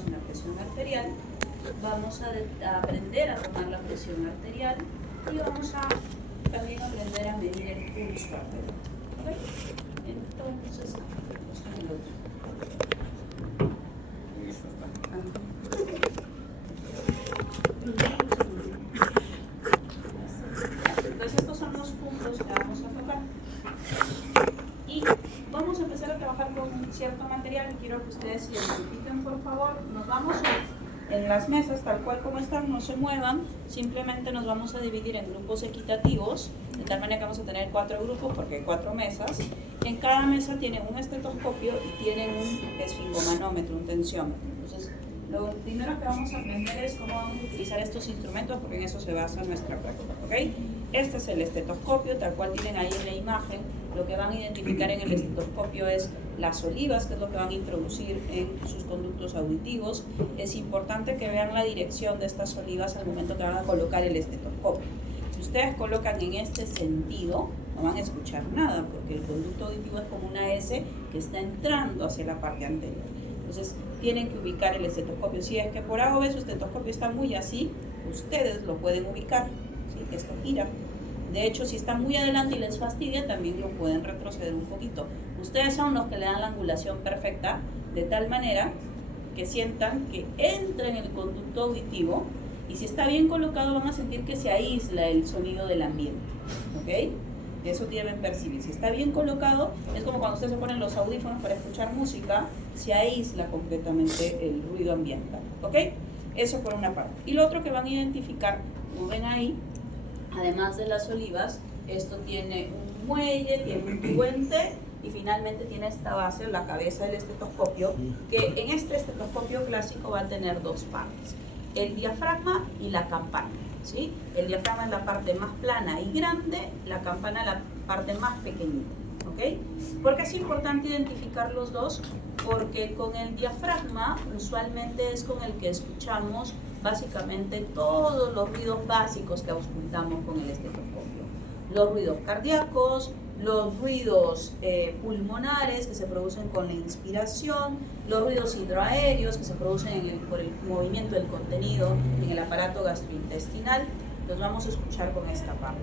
concentrados en la presión arterial. Vamos a aprender a tomar la presión arterial y vamos a también aprender a medir el pulso arterial. ¿Okay? Entonces, vamos con el otro. Entonces estos son los puntos que vamos a tocar y vamos a empezar a trabajar con cierto material. Quiero que ustedes se identifiquen, por favor. Nos vamos en las mesas tal cual como están, no se muevan, simplemente nos vamos a dividir en grupos equitativos, de tal manera que vamos a tener 4 grupos porque hay 4 mesas. En cada mesa tienen un estetoscopio y tienen un esfingomanómetro, un tensiómetro. Entonces, lo primero que vamos a aprender es cómo vamos a utilizar estos instrumentos, porque en eso se basa nuestra práctica, ¿ok? Este es el estetoscopio, tal cual tienen ahí en la imagen. Lo que van a identificar en el estetoscopio es las olivas, que es lo que van a introducir en sus conductos auditivos. Es importante que vean la dirección de estas olivas al momento que van a colocar el estetoscopio. Si ustedes colocan en este sentido, no van a escuchar nada, porque el conducto auditivo es como una S que está entrando hacia la parte anterior. Entonces, tienen que ubicar el estetoscopio. Si es que por A o B su estetoscopio está muy así, ustedes lo pueden ubicar. ¿Sí? Esto gira. De hecho, si está muy adelante y les fastidia, también lo pueden retroceder un poquito. Ustedes son los que le dan la angulación perfecta, de tal manera que sientan que entra en el conducto auditivo, y si está bien colocado van a sentir que se aísla el sonido del ambiente. ¿Ok? Eso deben percibir. Si está bien colocado, es como cuando ustedes se ponen los audífonos para escuchar música, se aísla completamente el ruido ambiental. ¿Ok? Eso por una parte. Y lo otro que van a identificar, como ven ahí, además de las olivas, esto tiene un muelle, tiene un puente y finalmente tiene esta base, la cabeza del estetoscopio, que en este estetoscopio clásico va a tener 2 partes, el diafragma y la campana. ¿Sí? El diafragma es la parte más plana y grande, la campana la parte más pequeñita. ¿Okay? ¿Por qué es importante identificar los dos? Porque con el diafragma usualmente es con el que escuchamos básicamente todos los ruidos básicos que auscultamos con el estetoscopio. Los ruidos cardíacos, los ruidos pulmonares que se producen con la inspiración, los ruidos hidroaéreos que se producen por el movimiento del contenido en el aparato gastrointestinal, los vamos a escuchar con esta parte.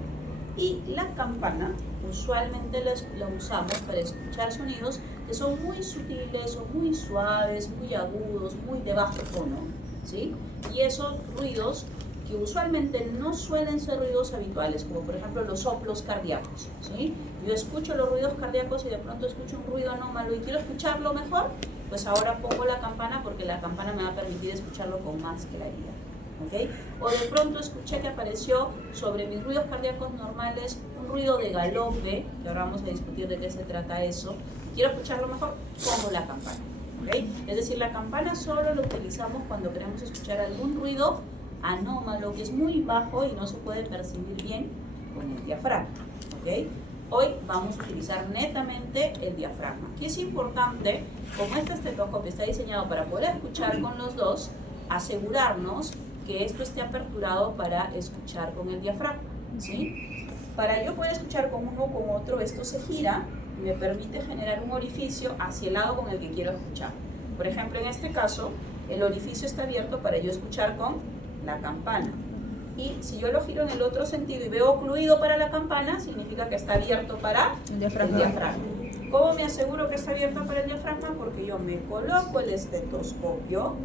Y la campana usualmente la usamos para escuchar sonidos que son muy sutiles o muy suaves, muy agudos, muy de bajo tono, ¿sí? Y esos ruidos que usualmente no suelen ser ruidos habituales, como por ejemplo los soplos cardíacos, ¿sí? Yo escucho los ruidos cardíacos y de pronto escucho un ruido anómalo y quiero escucharlo mejor, pues ahora pongo la campana porque la campana me va a permitir escucharlo con más claridad. ¿Okay? O de pronto escuché que apareció sobre mis ruidos cardíacos normales un ruido de galope, que ahora vamos a discutir de qué se trata eso. Quiero escucharlo mejor, pongo la campana. ¿Okay? Es decir, la campana solo la utilizamos cuando queremos escuchar algún ruido anómalo que es muy bajo y no se puede percibir bien con el diafragma. ¿Okay? Hoy vamos a utilizar netamente el diafragma. Aquí es importante, como este estetoscopio está diseñado para poder escuchar con los dos, asegurarnos que esto esté aperturado para escuchar con el diafragma, ¿sí? Para yo poder escuchar con uno o con otro, esto se gira y me permite generar un orificio hacia el lado con el que quiero escuchar. Por ejemplo, en este caso, el orificio está abierto para yo escuchar con la campana. Y si yo lo giro en el otro sentido y veo ocluido para la campana, significa que está abierto para el diafragma. ¿Cómo me aseguro que está abierto para el diafragma? Porque yo me coloco el estetoscopio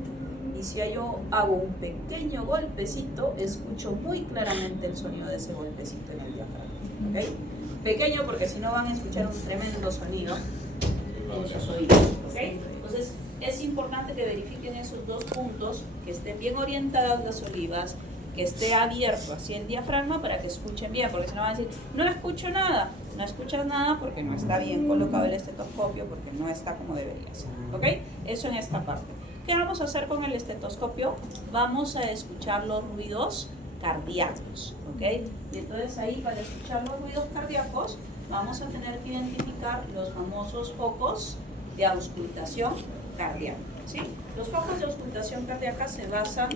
y si yo hago un pequeño golpecito, escucho muy claramente el sonido de ese golpecito en el diafragma. ¿Okay? Pequeño porque si no van a escuchar un tremendo sonido en sus oídos. ¿Okay? Entonces es importante que verifiquen esos 2 puntos, que estén bien orientadas las olivas, que esté abierto hacia el diafragma para que escuchen bien, porque si no van a decir, no escucho nada. No escuchas nada porque no está bien colocado el estetoscopio, porque no está como debería ser. ¿Ok? Eso en esta parte. ¿Qué vamos a hacer con el estetoscopio? Vamos a escuchar los ruidos cardíacos. ¿Ok? Y entonces ahí, para escuchar los ruidos cardíacos, vamos a tener que identificar los famosos focos de auscultación cardíaca. ¿Sí? Los focos de auscultación cardíaca se basan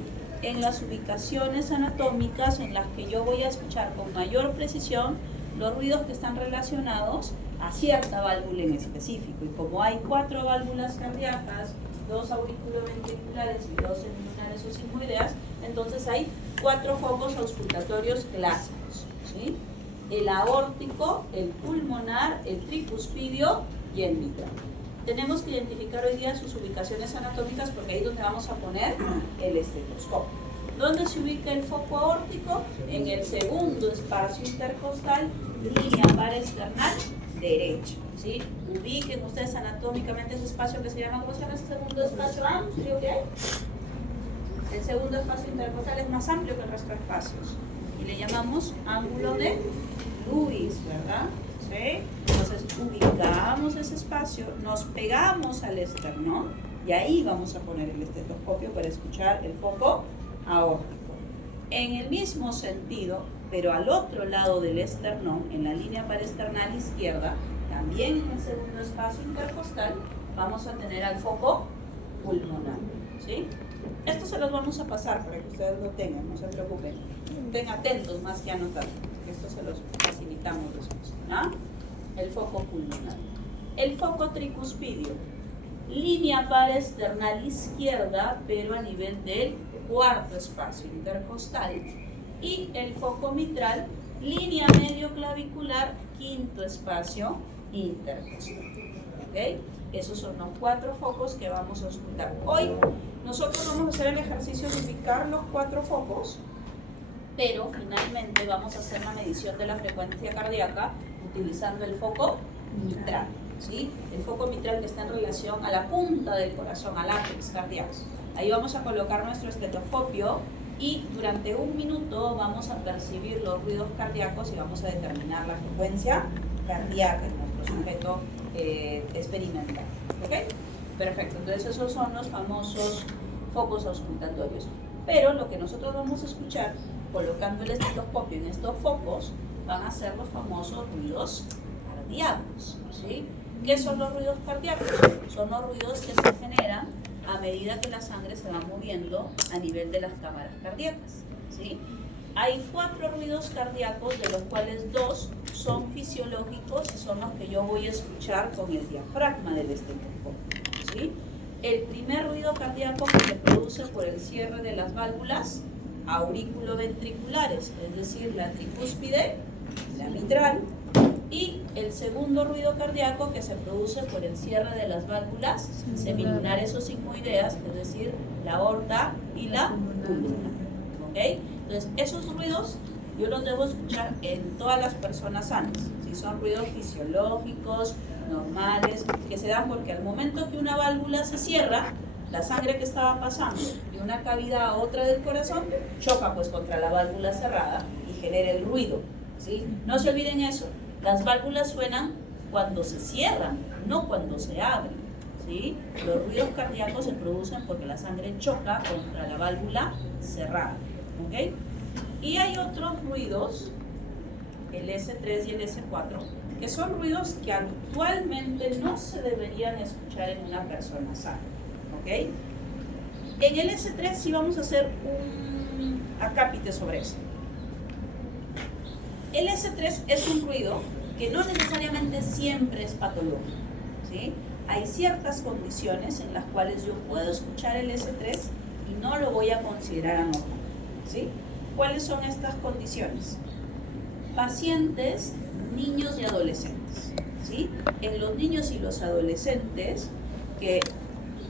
en las ubicaciones anatómicas en las que yo voy a escuchar con mayor precisión los ruidos que están relacionados a cierta válvula en específico. Y como hay 4 válvulas cardíacas, 2 auriculoventriculares y 2 semilunares o sigmoideas, entonces hay 4 focos auscultatorios clásicos, ¿sí? El aórtico, el pulmonar, el tricuspidio y el mitral. Tenemos que identificar hoy día sus ubicaciones anatómicas porque ahí es donde vamos a poner el estetoscopio. ¿Dónde se ubica el foco aórtico? En el segundo espacio intercostal, línea paraesternal derecha, ¿sí? Ubiquen ustedes anatómicamente ese espacio que se llama, ¿cómo se llama ese segundo espacio amplio que hay? El segundo espacio intercostal es más amplio que el resto de espacios y le llamamos ángulo de Lewis, ¿verdad? ¿Sí? Entonces ubicamos ese espacio, nos pegamos al esternón y ahí vamos a poner el estetoscopio para escuchar el foco aórtico. En el mismo sentido, pero al otro lado del esternón, en la línea paraesternal izquierda, también en el segundo espacio intercostal, vamos a tener al foco pulmonar, ¿sí? Esto se los vamos a pasar para que ustedes lo tengan, no se preocupen. Estén atentos más que anotar, que esto se los facilitamos después, ¿no? El foco pulmonar. El foco tricuspidio, línea paraesternal izquierda, pero a nivel del cuarto espacio intercostal. Y el foco mitral, línea medio clavicular, quinto espacio intercostal. ¿Okay? Esos son los 4 focos que vamos a auscultar. Hoy nosotros vamos a hacer el ejercicio de ubicar los 4 focos, pero finalmente vamos a hacer la medición de la frecuencia cardíaca utilizando el foco mitral, ¿sí? El foco mitral que está en relación a la punta del corazón, al ápex cardíaco. Ahí vamos a colocar nuestro estetoscopio y durante 1 minuto vamos a percibir los ruidos cardíacos y vamos a determinar la frecuencia cardíaca en nuestro sujeto experimental. ¿Ok? Perfecto, entonces esos son los famosos focos auscultatorios. Pero lo que nosotros vamos a escuchar colocando el estetoscopio en estos focos van a ser los famosos ruidos cardíacos, ¿sí? ¿Qué son los ruidos cardíacos? Son los ruidos que se generan a medida que la sangre se va moviendo a nivel de las cámaras cardíacas, ¿sí? Hay 4 ruidos cardíacos, de los cuales 2 son fisiológicos y son los que yo voy a escuchar con el diafragma del estetoscopio, ¿sí? El primer ruido cardíaco que se produce por el cierre de las válvulas auriculoventriculares, es decir, la tricúspide, la mitral, y el segundo ruido cardíaco que se produce por el cierre de las válvulas semilunares o sigmoideas, es decir, la aorta y la pulmonar. ¿Okay? Entonces, esos ruidos yo los debo escuchar en todas las personas sanas. Si son ruidos fisiológicos, normales, que se dan porque al momento que una válvula se cierra, la sangre que estaba pasando de una cavidad a otra del corazón choca pues contra la válvula cerrada y genera el ruido, ¿sí? No se olviden eso, las válvulas suenan cuando se cierran, no cuando se abren, ¿sí? Los ruidos cardíacos se producen porque la sangre choca contra la válvula cerrada, ¿ok? Y hay otros ruidos, el S3 y el S4, que son ruidos que actualmente no se deberían escuchar en una persona sana, ¿ok? En el S3 sí vamos a hacer un acápite sobre esto. El S3 es un ruido que no necesariamente siempre es patológico, ¿sí? Hay ciertas condiciones en las cuales yo puedo escuchar el S3 y no lo voy a considerar anormal, ¿sí? ¿Cuáles son estas condiciones? Pacientes, niños y adolescentes, ¿sí? En los niños y los adolescentes, que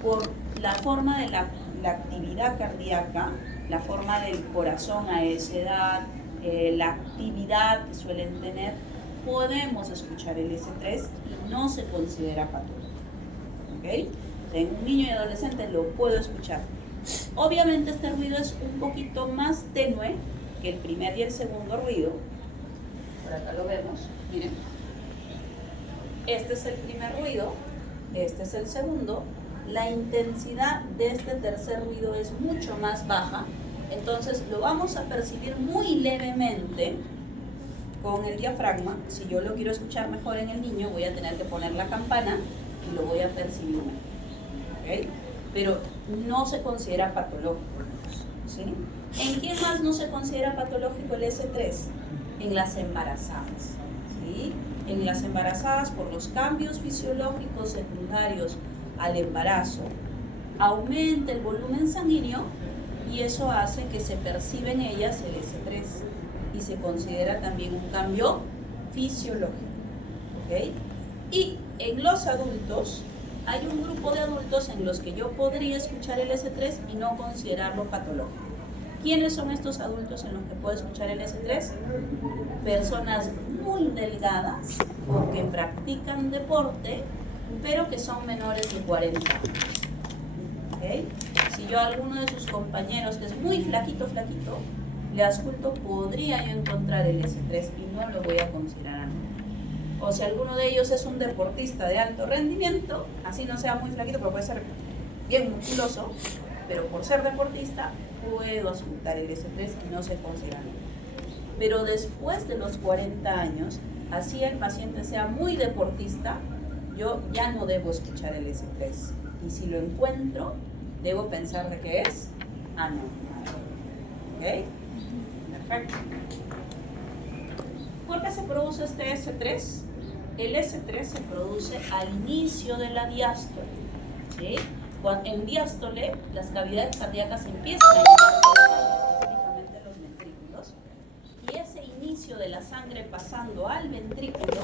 por la forma de la actividad cardíaca, la forma del corazón a esa edad, la actividad que suelen tener, podemos escuchar el S3 y no se considera patológico, ¿ok? En un niño y adolescente lo puedo escuchar. Obviamente este ruido es un poquito más tenue que el primer y el segundo ruido. Por acá lo vemos, miren. Este es el primer ruido, este es el segundo. La intensidad de este tercer ruido es mucho más baja, entonces lo vamos a percibir muy levemente con el diafragma. Si yo lo quiero escuchar mejor en el niño, voy a tener que poner la campana y lo voy a percibir mejor, ¿okay? Pero no se considera patológico, ¿sí? ¿En quién más no se considera patológico el S3? En las embarazadas, ¿sí? en las embarazadas por los cambios fisiológicos secundarios al embarazo, aumenta el volumen sanguíneo y eso hace que se perciba en ellas el S3 y se considera también un cambio fisiológico. ¿Okay? Y en los adultos, hay un grupo de adultos en los que yo podría escuchar el S3 y no considerarlo patológico. ¿Quiénes son estos adultos en los que puedo escuchar el S3? Personas muy delgadas o que practican deporte, pero que son menores de 40 años. ¿Okay? Si yo a alguno de sus compañeros que es muy flaquito, le ausculto, podría yo encontrar el S3 y no lo voy a considerar. O si alguno de ellos es un deportista de alto rendimiento, así no sea muy flaquito, pero puede ser bien musculoso, pero por ser deportista puedo auscultar el S3 y no se considera. Pero después de los 40 años, así el paciente sea muy deportista, yo ya no debo escuchar el S3. Y si lo encuentro, debo pensar de qué es anormal. ¿Ok? Perfecto. ¿Por qué se produce este S3? El S3 se produce al inicio de la diástole. ¿Sí? En diástole, las cavidades cardíacas empiezan a llenarse, específicamente los ventrículos, y ese inicio de la sangre pasando al ventrículo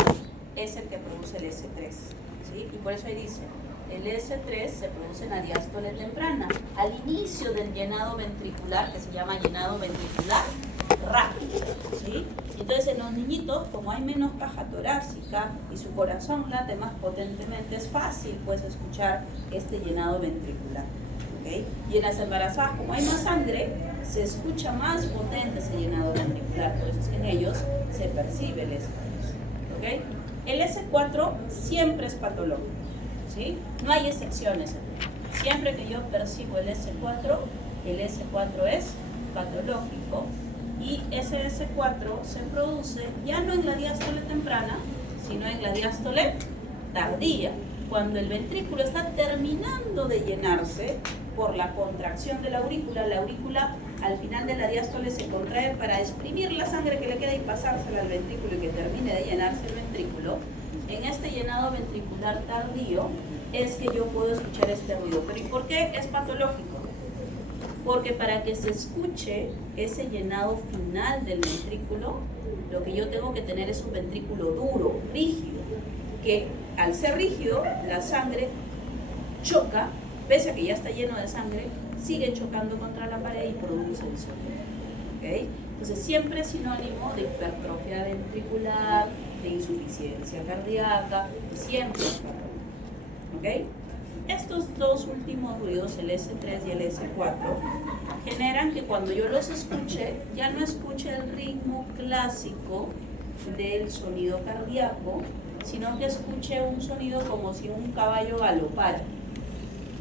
es el que produce el S3. ¿Sí? Y por eso ahí dice, el S3 se produce en la diástole temprana, al inicio del llenado ventricular, que se llama llenado ventricular rápido. ¿Sí? Entonces en los niñitos, como hay menos caja torácica y su corazón late más potentemente, es fácil pues escuchar este llenado ventricular. ¿Okay? Y en las embarazadas, como hay más sangre, se escucha más potente ese llenado ventricular, por eso es que en ellos se percibe el S3. ¿Okay? El S4 siempre es patológico, ¿sí? No hay excepciones. Siempre que yo percibo el S4 es patológico. Y ese S4 se produce ya no en la diástole temprana, sino en la diástole tardía, cuando el ventrículo está terminando de llenarse por la contracción de la aurícula al final de la diástole se contrae para exprimir la sangre que le queda y pasársela al ventrículo y que termine de llenarse el ventrículo. En este llenado ventricular tardío es que yo puedo escuchar este ruido. ¿Pero y por qué es patológico? Porque para que se escuche ese llenado final del ventrículo, lo que yo tengo que tener es un ventrículo duro, rígido, que al ser rígido, la sangre choca, pese a que ya está lleno de sangre, sigue chocando contra la pared y produce el sonido. ¿Okay? Entonces siempre es sinónimo de hipertrofia ventricular, de insuficiencia cardíaca, siempre. ¿Ok? Estos dos últimos ruidos, el S3 y el S4, generan que cuando yo los escuche, ya no escuche el ritmo clásico del sonido cardíaco, sino que escuche un sonido como si un caballo galopara.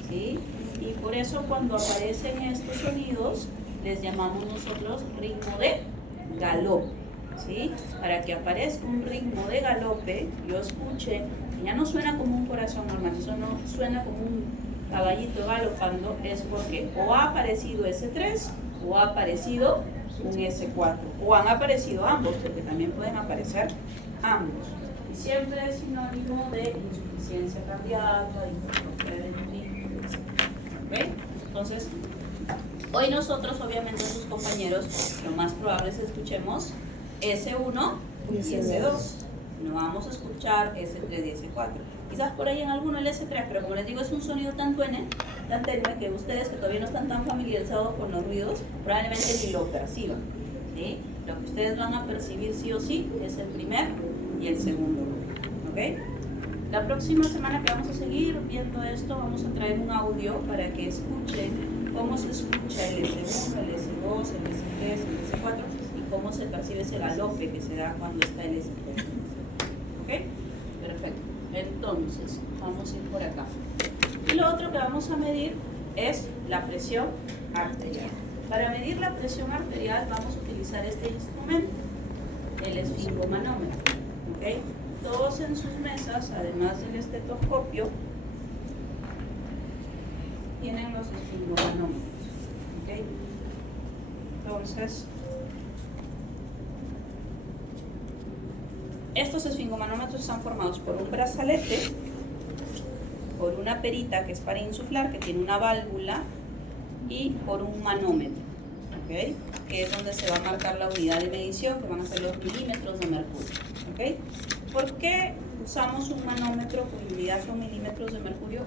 ¿Sí? Y por eso cuando aparecen estos sonidos, les llamamos nosotros ritmo de galope. ¿Sí? Para que aparezca un ritmo de galope, yo escuche, ya no suena como un corazón normal, eso no suena como un caballito galopando, es porque o ha aparecido S3 o ha aparecido un S4, o han aparecido ambos, porque también pueden aparecer ambos. Y siempre es sinónimo de insuficiencia cardíaca, hipertrofia de ventrículo, etc. ¿Okay? Entonces, hoy nosotros, obviamente, sus compañeros, lo más probable es que escuchemos S1 y S2. No vamos a escuchar S3 y S4. Quizás por ahí en alguno el S3, pero como les digo, es un sonido tan tenue que ustedes que todavía no están tan familiarizados con los ruidos, probablemente ni lo perciban. ¿Sí? Lo que ustedes van a percibir sí o sí es el primer y el segundo. ¿Okay? La próxima semana que vamos a seguir viendo esto, vamos a traer un audio para que escuchen cómo se escucha el S1, el S2, el S3, el S4 y cómo se percibe ese galope que se da cuando está el S3. ¿Ok? Perfecto. Entonces, vamos a ir por acá. Y lo otro que vamos a medir es la presión arterial. Para medir la presión arterial vamos a utilizar este instrumento, el esfingomanómetro. ¿Ok? Todos en sus mesas, además del estetoscopio, tienen los esfingomanómetros. ¿Ok? Entonces, Estos esfingomanómetros están formados por un brazalete, por una perita que es para insuflar, que tiene una válvula, y por un manómetro, ¿okay? Que es donde se va a marcar la unidad de medición, que van a ser los milímetros de mercurio. ¿Okay? ¿Por qué usamos un manómetro cuya unidad son milímetros de mercurio?